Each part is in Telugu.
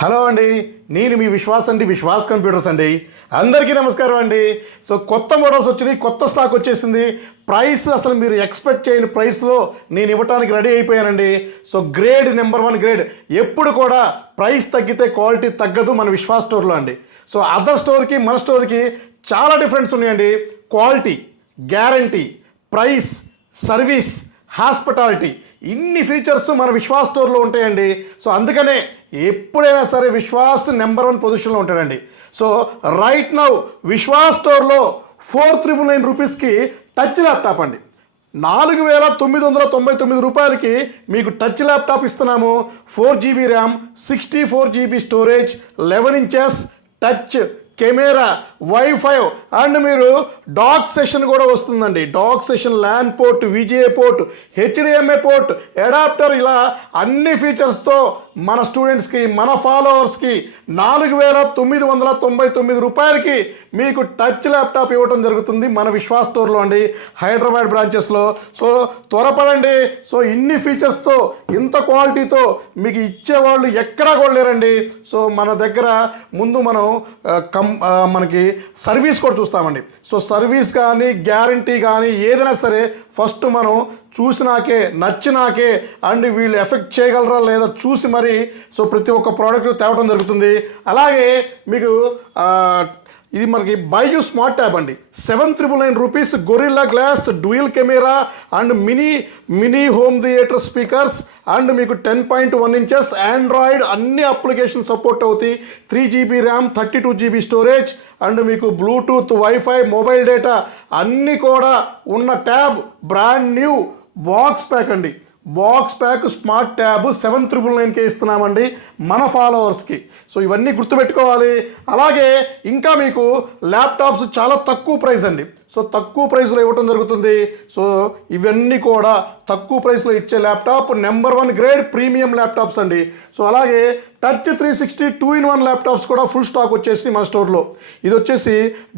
హలో అండి, నేను మీ విశ్వాస్ కంప్యూటర్స్ అండి. అందరికీ నమస్కారం అండి. సో కొత్త మోడల్స్ వచ్చినాయి, కొత్త స్టాక్ వచ్చేసింది. ప్రైస్ అసలు మీరు ఎక్స్పెక్ట్ చేయని ప్రైస్లో నేను ఇవ్వడానికి రెడీ అయిపోయానండి. So grade number 1 grade. ఎప్పుడు కూడా ప్రైస్ తగ్గితే క్వాలిటీ తగ్గదు మన విశ్వాస్ స్టోర్లో అండి. సో అదర్ స్టోర్కి మన స్టోర్కి చాలా డిఫరెన్స్ ఉన్నాయండి. Quality, guarantee, price, service, hospitality, ఇన్ని ఫీచర్స్ మన విశ్వాస్ స్టోర్లో ఉంటాయండి. సో అందుకనే ఎప్పుడైనా సరే విశ్వాస్ నెంబర్ 1 పొజిషన్లో ఉంటాడండి. సో రైట్ నౌ విశ్వాస్ స్టోర్లో 4,999 రూపీస్కి టచ్ ల్యాప్టాప్ అండి. 4,999 రూపాయలకి మీకు టచ్ ల్యాప్టాప్ ఇస్తున్నాము. 4GB RAM, 64GB storage, 11 inches touch camera, wifi and మీరు డాక్ సెషన్ కూడా వస్తుందండి. Dock station, LAN port, VGA port, HDMI port, adapter, ఇలా అన్ని ఫీచర్స్తో మన స్టూడెంట్స్కి, మన ఫాలోవర్స్కి 4,999 రూపాయలకి మీకు టచ్ ల్యాప్టాప్ ఇవ్వడం జరుగుతుంది మన విశ్వాస్ స్టోర్లో అండి, హైదరాబాద్ బ్రాంచెస్లో. సో త్వరపడండి. సో ఇన్ని ఫీచర్స్తో, ఇంత క్వాలిటీతో మీకు ఇచ్చేవాళ్ళు ఎక్కడా కూడా లేరండి. సో మన దగ్గర ముందు మనం మనకి సర్వీస్ కూడా చూస్తామండి. సో సర్వీస్ కానీ, గ్యారంటీ కానీ ఏదైనా సరే ఫస్ట్ మనం చూసినాకే, నచ్చినాకే అండ్ వీళ్ళు ఎఫెక్ట్ చేయగలరా లేదా చూసి మరి సో ప్రతి ఒక్క ప్రోడక్ట్ తేవడం జరుగుతుంది. అలాగే మీకు ఇది మనకి బైజూ స్మార్ట్ ట్యాబ్ అండి. 7,999 rupees, Gorilla Glass, dual camera and mini home theatre speakers and మీకు 10.1 ఇంచెస్ ఆండ్రాయిడ్ అన్ని అప్లికేషన్ సపోర్ట్ అవుతాయి. 3GB RAM, 32GB storage and మీకు బ్లూటూత్, వైఫై, మొబైల్ డేటా అన్నీ కూడా ఉన్న tab. Brand new box pack అండి. బాక్స్ ప్యాక్ స్మార్ట్ ట్యాబ్ 7,999కే ఇస్తున్నామండి మన ఫాలోవర్స్కి. సో ఇవన్నీ గుర్తుపెట్టుకోవాలి. అలాగే ఇంకా మీకు ల్యాప్టాప్స్ చాలా తక్కువ ప్రైస్ అండి. సో తక్కువ ప్రైస్లో ఇవ్వటం జరుగుతుంది. సో ఇవన్నీ కూడా తక్కువ ప్రైస్లో ఇచ్చే laptop number 1 grade premium laptops అండి. సో అలాగే టచ్ 360 2-in-1 ల్యాప్టాప్స్ కూడా ఫుల్ స్టాక్ వచ్చేసి మన స్టోర్లో. ఇది వచ్చేసి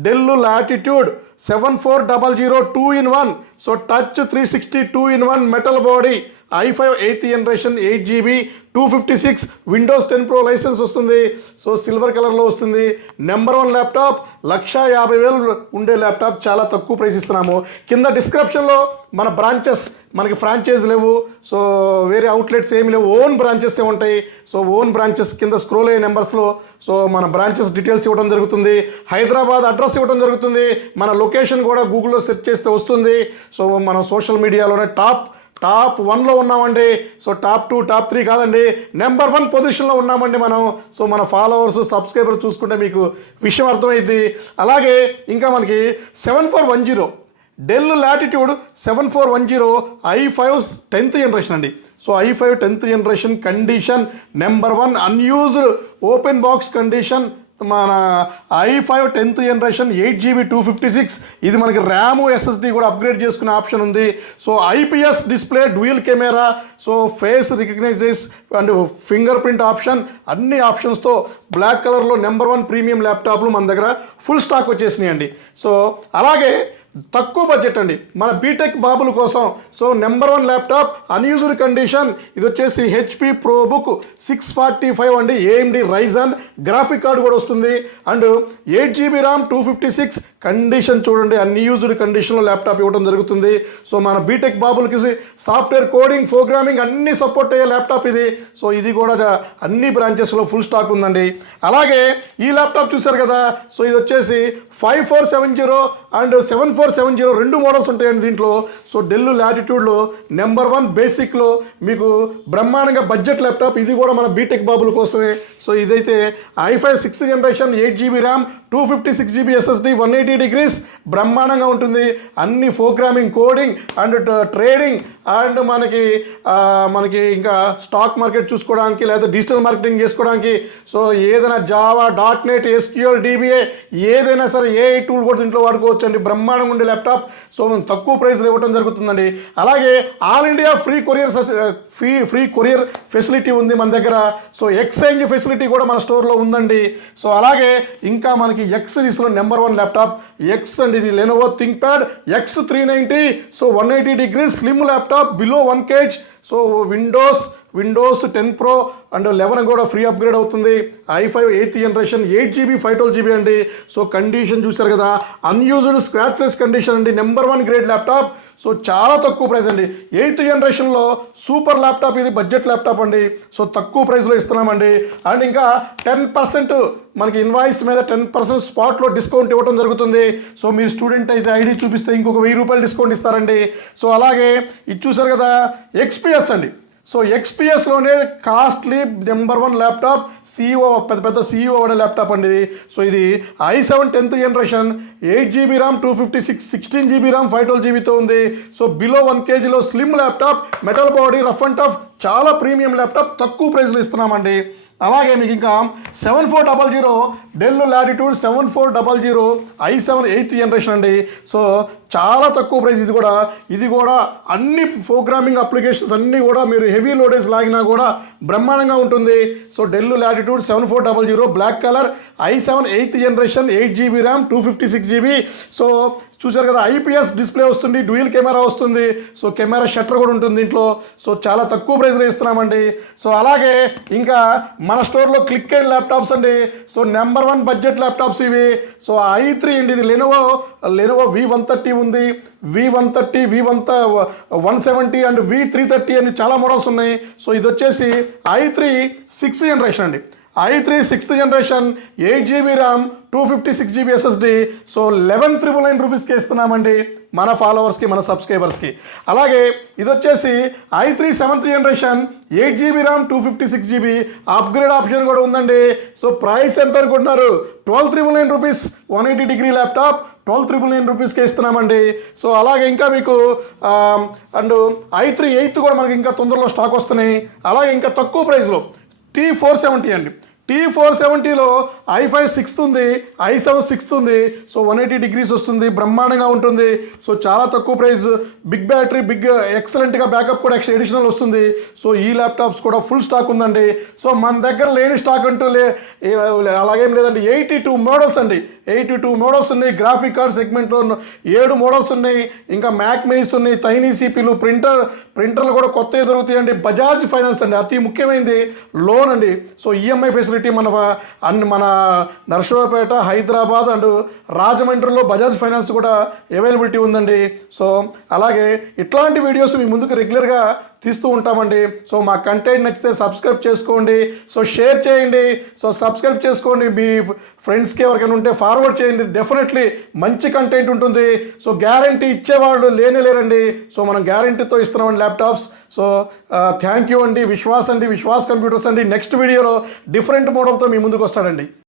Dell Latitude 7400 2-in-1. So touch 360 2-in-1 metal body, i5 8th generation, 8GB, 256 Windows 10 Pro licence వస్తుంది. సో సిల్వర్ కలర్లో వస్తుంది. నెంబర్ 1 ల్యాప్టాప్, 1,50,000 ఉండే ల్యాప్టాప్ చాలా తక్కువ ప్రైస్ ఇస్తున్నాము. కింద డిస్క్రిప్షన్లో మన బ్రాంచెస్, మనకి ఫ్రాంచైజ్ లేవు, సో వేరే అవుట్లెట్స్ ఏమి లేవు, ఓన్ బ్రాంచెస్ ఉంటాయి. సో ఓన్ బ్రాంచెస్ కింద స్క్రోల్ అయ్యే నెంబర్స్లో సో మన బ్రాంచెస్ డీటెయిల్స్ ఇవ్వడం జరుగుతుంది. హైదరాబాద్ అడ్రస్ ఇవ్వడం జరుగుతుంది. మన లొకేషన్ కూడా గూగుల్లో సెర్చ్ చేస్తే వస్తుంది. సో మన సోషల్ మీడియాలోనే టాప్ 1లో ఉన్నామండి. సో టాప్ 2, టాప్ 3 కాదండి, నెంబర్ 1 పొజిషన్లో ఉన్నామండి మనం. సో మన ఫాలోవర్స్, సబ్స్క్రైబర్ చూసుకుంటే మీకు విషయం అర్థమైంది. అలాగే ఇంకా మనకి 7410 Dell Latitude 7410 i5 10th generation అండి. So i5 10th generation condition number 1, unused open box condition. మన i5 10th జనరేషన్ 8GB 256. ఇది మనకి ర్యామ్, SSD కూడా అప్గ్రేడ్ చేసుకునే ఆప్షన్ ఉంది. So IPS display, dual camera, so face recognizes and fingerprint option, అన్ని ఆప్షన్స్తో బ్లాక్ కలర్లో నెంబర్ 1 ప్రీమియం ల్యాప్టాప్లు మన దగ్గర ఫుల్ స్టాక్ వచ్చేసినాయి అండి. సో అలాగే తక్కువ బడ్జెట్ అండి మన బీటెక్ బాబుల కోసం. So number 1 laptop, unused condition. ఇది వచ్చేసి HP ProBook 645 అండి, AMD Ryzen గ్రాఫిక్ కార్డు కూడా వస్తుంది అండ్ 8GB ర్యామ్, 256 కండిషన్. చూడండి అన్యూజ్డ్ కండిషన్లో ల్యాప్టాప్ ఇవ్వడం జరుగుతుంది. సో మన బీటెక్ బాబులకి సాఫ్ట్వేర్ కోడింగ్, ప్రోగ్రామింగ్ అన్నీ సపోర్ట్ అయ్యే ల్యాప్టాప్ ఇది. సో ఇది కూడా అన్ని బ్రాంచెస్లో ఫుల్ స్టాక్ ఉందండి. అలాగే ఈ ల్యాప్టాప్ చూసారు కదా, సో ఇది వచ్చేసి 5470 అండ్ 7470 2 మోడల్స్ ఉంటాయండి దీంట్లో. సో డెల్ లాటిట్యూడ్లో నెంబర్ 1 బేసిక్లో మీకు బ్రహ్మాండంగా బడ్జెట్ ల్యాప్టాప్. ఇది కూడా మన బీటెక్ బాబుల కోసమే. సో ఇదైతే i5 6th generation, 8GB RAM, 256GB SSD, 180 degrees బ్రహ్మాండంగా ఉంటుంది. అన్ని programming, coding and trading and మనకి ఇంకా స్టాక్ మార్కెట్ చూసుకోవడానికి లేదా డిజిటల్ మార్కెటింగ్ చేసుకోవడానికి. సో ఏదైనా జావా, .NET, SQL, DBA ఏదైనా సరే AI టూల్ కూడా దీంట్లో వాడుకోవచ్చు అండి. బ్రహ్మాండంగా ఉండే ల్యాప్టాప్. సో మనం తక్కువ ప్రైస్లో ఇవ్వడం జరుగుతుందండి. అలాగే all India free courier facility ఉంది మన దగ్గర. సో ఎక్స్చేంజ్ ఫెసిలిటీ కూడా మన స్టోర్లో ఉందండి. సో అలాగే ఇంకా మనకి X సిరీస్లో నెంబర్ 1 ల్యాప్టాప్ X అండి. ఇది Lenovo ThinkPad X390. So 180 degrees slim laptop, below 1 kg. So Windows Windows 10 Pro and 11 కూడా ఫ్రీ అప్గ్రేడ్ అవుతుంది. i5 8th generation 8GB 512GB అండి. సో కండిషన్ చూసారు కదా, అన్యూజ్డ్ స్క్రాచ్లెస్ కండిషన్ అండి, నెంబర్ 1 గ్రేడ్ ల్యాప్టాప్. సో చాలా తక్కువ ప్రైస్ అండి. 8th జనరేషన్లో సూపర్ ల్యాప్టాప్, ఇది బడ్జెట్ ల్యాప్టాప్ అండి. సో తక్కువ ప్రైస్లో ఇస్తున్నామండి. అండ్ ఇంకా 10% మనకి ఇన్వాయిస్ మీద 10% స్పాట్లో డిస్కౌంట్ ఇవ్వడం జరుగుతుంది. సో మీరు స్టూడెంట్ అయితే ఐడి చూపిస్తే ఇంకొక ₹1000 డిస్కౌంట్ ఇస్తారండి. సో అలాగే ఇది చూసారు కదా, XPS అండి. సో XPSలోనే కాస్ట్లీ నెంబర్ 1 ల్యాప్టాప్, పెద్ద CEO వాడే ల్యాప్టాప్ అండి ఇది. సో ఇది i7 10th generation 8GB RAM 256 16GB RAM 512GBతో ఉంది. సో బిలో 1 kgలో slim laptop, metal body, rough and tough, చాలా ప్రీమియం ల్యాప్టాప్, తక్కువ ప్రైస్లో ఇస్తున్నామండి. అలాగే మీకు ఇంకా 7400 Dell Latitude 7400 i7 8th generation అండి. సో చాలా తక్కువ ప్రైస్ ఇది కూడా అన్ని ప్రోగ్రామింగ్ అప్లికేషన్స్ అన్నీ కూడా మీరు హెవీ లోడేజ్ లాగినా కూడా బ్రహ్మాండంగా ఉంటుంది. So Dell Latitude 7400 black colour i7 8th generation 8GB RAM 256GB. So చూసారు కదా, IPS డిస్ప్లే వస్తుంది, డ్యూయల్ కెమెరా వస్తుంది. సో కెమెరా షట్టర్ కూడా ఉంటుంది దీంట్లో. సో చాలా తక్కువ ప్రైస్లో ఇస్తున్నామండి. సో అలాగే ఇంకా మన స్టోర్లో క్లిక్ అయిన ల్యాప్టాప్స్ అండి. సో నెంబర్ 1 బడ్జెట్ ల్యాప్టాప్స్ ఇవి. సో i3 అండి, ఇది లెనోవో V130 ఉంది, V130, V170 అండ్ V330 అని చాలా మోడల్స్ ఉన్నాయి. సో ఇది వచ్చేసి i3 6th జనరేషన్ అండి. i3 6th generation 8GB RAM 256GB SSD. So 11,999 రూపీస్కి ఇస్తున్నామండి మన ఫాలోవర్స్కి, మన సబ్స్క్రైబర్స్కి. అలాగే ఇది వచ్చేసి i3 7th generation 8GB RAM 256GB, upgrade option కూడా ఉందండి. సో ప్రైస్ ఎంత అనుకుంటున్నారు? 12,999 రూపీస్, 180° ల్యాప్టాప్ 12,999 రూపీస్కే ఇస్తున్నామండి. సో అలాగే ఇంకా మీకు అండ్ i3 8th కూడా మనకి ఇంకా తొందరలో స్టాక్ వస్తున్నాయి. అలాగే ఇంకా తక్కువ ప్రైస్లో T470 అండి. T470లో i5 6th ఉంది, i7 6th ఉంది. సో 180° వస్తుంది, బ్రహ్మాండంగా ఉంటుంది. సో చాలా తక్కువ ప్రైస్, బిగ్ బ్యాటరీ, ఎక్సలెంట్గా బ్యాకప్ కూడా ఎడిషనల్ వస్తుంది. సో ఈ ల్యాప్టాప్స్ కూడా ఫుల్ స్టాక్ ఉందండి. సో మన దగ్గర లేని స్టాక్ అంటూ అలాగేం లేదండి. 82 మోడల్స్ అండి, 82 మోడల్స్ ఉన్నాయి. గ్రాఫిక్ కార్డ్ సెగ్మెంట్లో 7 మోడల్స్ ఉన్నాయి. ఇంకా మ్యాక్ మినీస్ ఉన్నాయి, తైనీ సిపిలు, ప్రింటర్లు కూడా కొత్తవి దొరుకుతాయండి. బజాజ్ ఫైనాన్స్ అండి, అతి ముఖ్యమైనది లోన్ అండి. సో ఈఎంఐ ఫెసిలిటీ మన నర్సరావుపేట, హైదరాబాద్ అండ్ రాజమండ్రిలో బజాజ్ ఫైనాన్స్ కూడా అవైలబిలిటీ ఉందండి. సో అలాగే ఇట్లాంటి వీడియోస్ మీ ముందుకు రెగ్యులర్గా తీస్తూ ఉంటామండి. సో మా కంటెంట్ నచ్చితే సబ్స్క్రైబ్ చేసుకోండి. సో షేర్ చేయండి. సో సబ్స్క్రైబ్ చేసుకోండి, మీ ఫ్రెండ్స్కి ఎవరికైనా ఉంటే ఫార్వర్డ్ చేయండి. డెఫినెట్లీ మంచి కంటెంట్ ఉంటుంది. సో గ్యారంటీ ఇచ్చేవాళ్ళు లేరండి. సో మనం గ్యారంటీతో ఇస్తున్నామండి ల్యాప్టాప్స్. సో థ్యాంక్ యూ అండి. విశ్వాస్ కంప్యూటర్స్ అండి నెక్స్ట్ వీడియోలో డిఫరెంట్ మోడల్తో మీ ముందుకు వస్తాడండి.